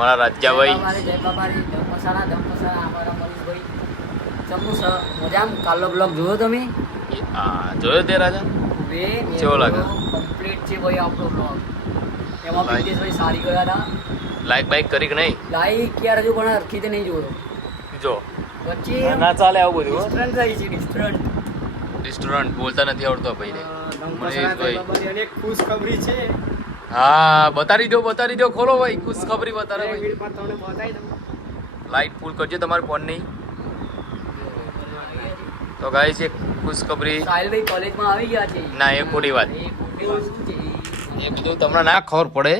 અમારા રાજ્યાભાઈ જય બાબારી દમ મસાલા અમારા મનીષભાઈ સમોસા મજામ કાલનો બ્લોગ જોયો તમે હા જોયો તે રાજા કેવો લાગે કમ્પ્લીટ છે ભાઈ આપણો બ્લોગ એમાં પિતેશભાઈ સારી ગયા હતા લાઈક બાઈક કરી કે નહીં લાઈક યાર હજુ પણ હરખી નહીં જોયો જો પછી ના ચાલે આવું બધું ડિસ્ટરન્ટ થઈ છે ડિસ્ટરન્ટ રેસ્ટોરન્ટ બોલતા નથી આવડતો ભાઈને મનીષભાઈ અને ખુશખબરી છે હા બતાવી દો ખોલો ભાઈ ખુશખબરી બતાવે ભાઈ તમને બતાવી દઉં લાઈટ ફૂલ કરજો તમારે ફોન ની તો ગાઈસ એક ખુશખબરી સાહિલભાઈ કોલેજમાં આવી ગયા છે ના એ ખોટી વાત એ ખોટી વસ્તુ છે એ બધું તમને ના ખબર પડે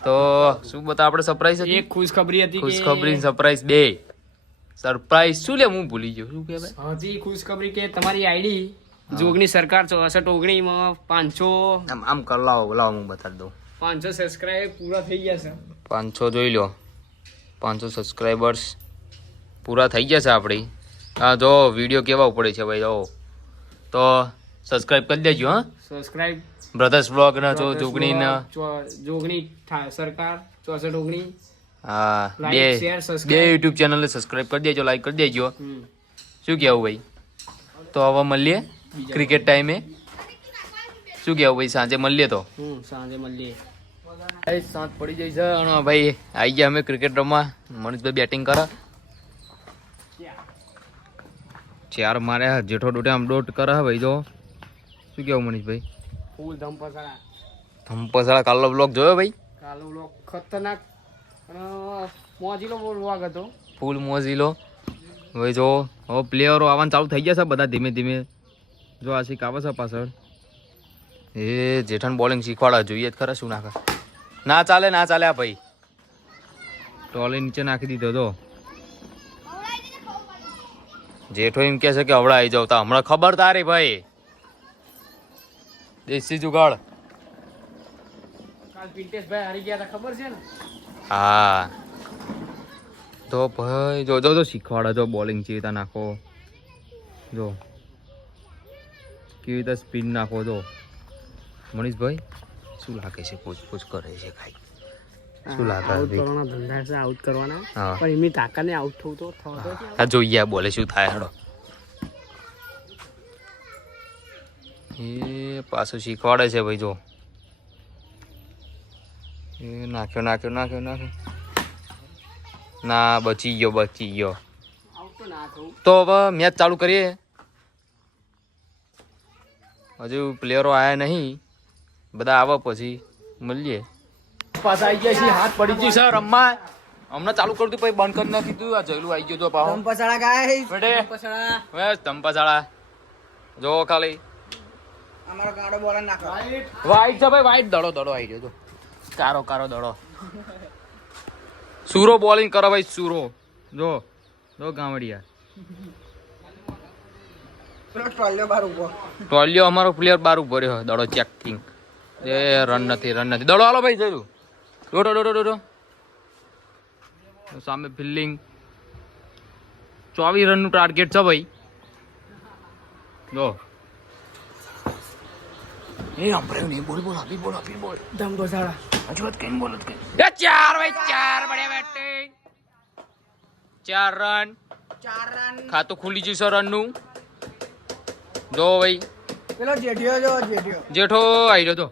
તો શું બતા આપણે સરપ્રાઈઝ હતી એક ખુશખબરી હતી કે ખુશખબરી સરપ્રાઈઝ બે સરપ્રાઈઝ શું લે હું ભૂલી ગયો શું કે ભાઈ હજી ખુશખબરી કે તમારી આઈડી જોગની સરકાર 6419 માં 500 આમ કર લાવો હું બતાવી દઉં 500 સબસ્ક્રાઇબ પૂરા થઈ ગયા છે 500 જોઈ લો 500 સબસ્ક્રાઈબર્સ પૂરા થઈ ગયા છે આપણી હા જો વિડીયો કેવા પડે છે ભાઈ જો તો સબસ્ક્રાઇબ કરી દેજો હા સબસ્ક્રાઇબ બ્રધર્સ બ્લોગ ના જો જોગણી ના જોગની સરકાર 6419 હા Like, share, subscribe. બે યુટ્યુબ ચેનલને સબસ્ક્રાઇબ કરી દેજો લાઈક કરી દેજો શું કહેવું ભાઈ તો હવે મળીએ ક્રિકેટ ટાઈમે શું કહેવું ભાઈ સાંજે મળીએ તો સાંજે મળીએ સાંજ પડી જાય છે અને ભાઈ આવી ગયા અમે ક્રિકેટ રમવા મનીષભાઈ બેટિંગ કરે ચાર મારે જેઠો ડોટે આમ ડોટ કરે ભાઈ જો શું કેવું મનીષભાઈ ફૂલ ધમપસાળા કાલનો બ્લોગ જોયો ભાઈ કાલો લોક ખતરનાક અને મોજીલો બ્લોગ હતો ફૂલ મોજીલો ભાઈ જો હવે પ્લેયરો આવવાનું ચાલુ થઈ ગયા છે બધા ધીમે ધીમે જો આશિક આવે છે પાછળ એ જેઠાણ બોલિંગ શીખવાડા જોઈએ જ ખરા શું નાખે ના ચાલે આ ભાઈ ટોલે નીચે નાખી દીધો તો જેઠો એમ કે છે કે હમણાં આવી જાવ તા હમણાં ખબર તારી ભાઈ દેશી જુગાડ કાલ પિન્ટેશભાઈ હારી ગયા હતા ખબર છે ને હા તો ભાઈ જો શીખવાડે જો બોલિંગ કેવી રીતે નાખો જો કેવી રીતે સ્પિન નાખો જો મનીષભાઈ શું લાગે છે પૂછ કરે છે ખાઈ શું લાગે આઉટ કરવાના ધંધા છે આઉટ કરવાના હા પણ એમની તાકાતને આઉટ થવું તો થવા આ જોઈએ બોલે શું થાય હેડો એ પાછું શીખવાડે છે ભાઈ જો એ નાખ્યો ના બચી ગયો આઉટ તો ના થવું તો હવે મેચ ચાલુ કરીએ હજુ પ્લેયરો આયા નહીં બધા આવે પછી મળીએ પાછા આવી ગયા છીએ હાથ પડી ગયું છે રમવા હમણાં ચાલુ કરતું પછી બંધ કરી નાખી તું આ જયલું આવી ગયો તો પાહો ધમપસાળા ગાઈસ બેટે ધમપસાળા બસ ધંપાશાળા જો ખાલી અમારો ગાડો બોલર નાખો વાઈટ છે ભાઈ વાઈટ દડો આવી ગયો જો કારો દડો સુરો બોલિંગ કરો ભાઈ સુરો જો ગામડિયા ટોલિયો અમારો પ્લેયર બાર ઉભો રહ્યો દડો ચેકિંગ એ રન નથી દડો હાલો ભાઈ જરૂર ડોડો સામે ફિલ્ડિંગ 24 રનનું ટાર્ગેટ છે ભાઈ જો એ અંબરે નહીં બોલ ધમપસાળા હજુ વાત કઈ બોલ એ ચાર બડે બેટિંગ 4 રન ખાતું ખુલી ગયું છે રન નું જો ભાઈ પેલો જેઠિયો જેઠો આવી રહ્યો તો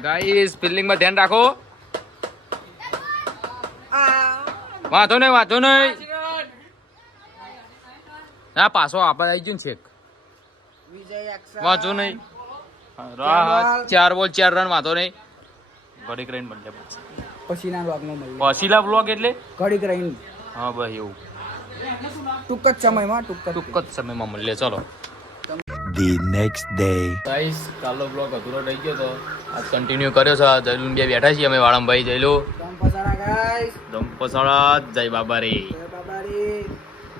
ગાઈસ ફિલ્ડિંગ માં ધ્યાન રાખો વાંધો નહીં ના પાછો આપણે આવી ગયું ને છેક વાંધો નહીં 4 બોલ 4 રન વાંધો નહીં ઘડીક રહીને મળે પછીલા બ્લોગ એટલે ઘડીક રહીને હા ભાઈ એવું ટૂંક જ સમયમાં મળીએ ચલો The next day. ગાઈસ કાલનો બ્લોગ અધૂરો રહી ગયો તો આજ કન્ટિન્યુ કર્યો છે જયલુન બે બેઠા છીએ અમે વાળામભાઈ જયલુ ધમપસાળા જય બાબારી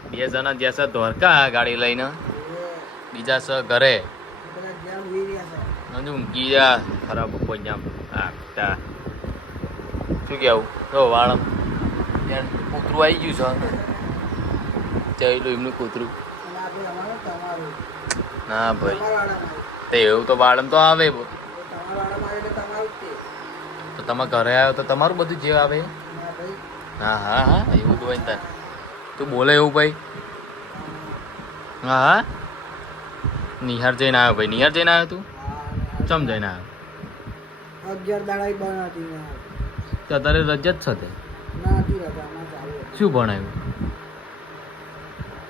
બે જણા જ્યાં છે ધોરકા ગાડી લઈને બીજા છે ઘરે ઊંઘી જા ખરાબ પહોંચ્યા આગતા શું કેવું તો વાળમ કૂતરું આવી ગયું છે જયલું એમનું કૂતરું ના ભાઈ તે એવું તો વાળમ તો આવે તો તમે ઘરે આવ્યો તો તમારું બધું જે આવે એ? હા હા હા એવું તો હોય ને તાર તું બોલે એવું ભાઈ હા હા નિહાર જઈને આવ્યો ભાઈ નિહાર જઈને આવ્યો તું ચમ જઈને આવ્યો 11 દાડા બંધ હતી ને તો અત્યારે રજ જ છે તે ના હતી રજામાં ચાલુ શું ભણાયું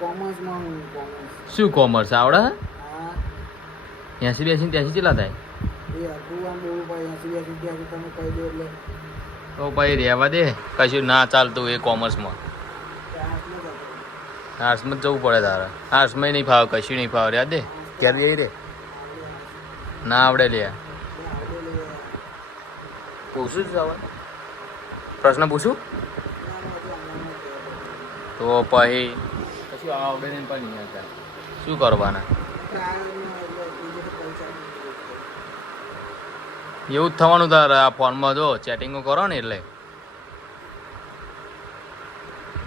કોમર્સમાં હું કોમર્સ શું કોમર્સ આવડે હા 80 82 કેટલા થાય એ હતું આમ બોલું ભાઈ 80 82 તમે કહી દો એટલે તો ભાઈ રહેવા દે કશું ના ચાલતું એ કોમર્સમાં આર્ટ્સમાં જ જવું પડે તારે આર્ટ્સમાં નહીં ફાવે કશું નહીં ફાવે રહ્યા દે ક્યારે જઈ રે ના આવડે લે પૂછું જ આવે પ્રશ્ન પૂછું તો પછી કશું આવડે નહીં પણ નહીં આવતા શું કરવાના એવું જ થવાનું તારે આ ફોનમાં જો ચેટિંગો કરો ને એટલે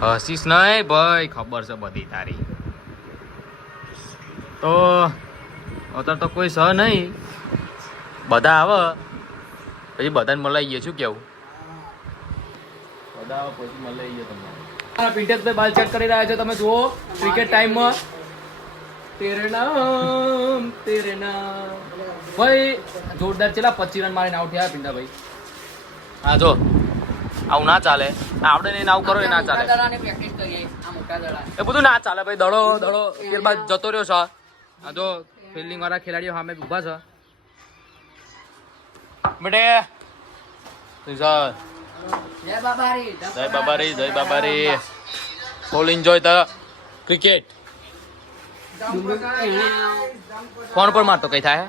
હસીશ નહીં ભાઈ ખબર છે બધી તારી તો અત્યારે તો કોઈ સહ નહીં બધા આવે પછી બધાને મલાઈએ શું કેવું બધા આવે પછી મલાઈએ તમને પિન્ટેશભાઈ બાલ ચેક કરી રહ્યા છો તમે જુઓ ક્રિકેટ ટાઈમમાં તેરે નામ ભાઈ જોરદાર ચેલા 25 રન મારીને આઉટ થયા પિન્ટાભાઈ હા જો આવું ના ચાલે આવડે નહીં આવું કરો એ ના ચાલે પ્રેક્ટિસ કરીએ આ મોટા દડા એ બધું ના ચાલે ભાઈ દડો પેલ બાદ જતો રહ્યો છે આ જો ફિલ્ડિંગ વાળા ખેલાડીઓ સામે ઊભા છે બેટે સર જય બાબારી જય Babari full enjoy the cricket phone પર મારતો કઈ થાય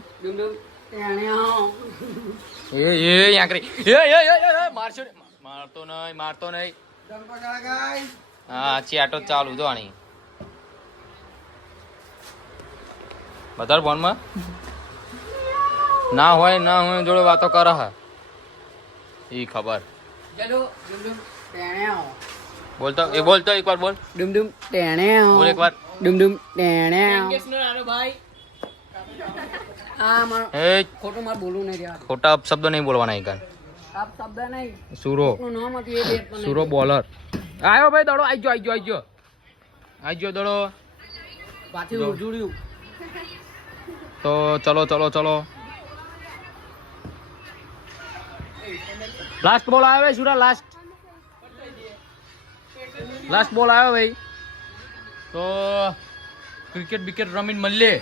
એ યાંકરી મારશો મારતો નહીં હા ચેટો ચાલુ જો આની બધા ફોનમાં ના હોય જોડે વાતો કરે હા એ ખબર બોલતો એકવાર બોલ ડુમડુમ ટેણે બોલ એકવાર ડુમડુમ ટેણે આ મારો એ ખોટું માર બોલવું નહીં રહ્યા ખોટા શબ્દ નહીં બોલવાના એકવાર આપ શબ્દ નહીં સુરો નું નામ હતું એ બેટ પણ સુરો બોલર આવ્યો ભાઈ દડો આઈ ગયો દડો પાછી ઉજુડ્યું તો ચલો લાસ્ટ બોલ આવ્યો ભાઈ સુરા લાસ્ટ બોલ આવ્યો ભાઈ તો ક્રિકેટ રમીને મળીએ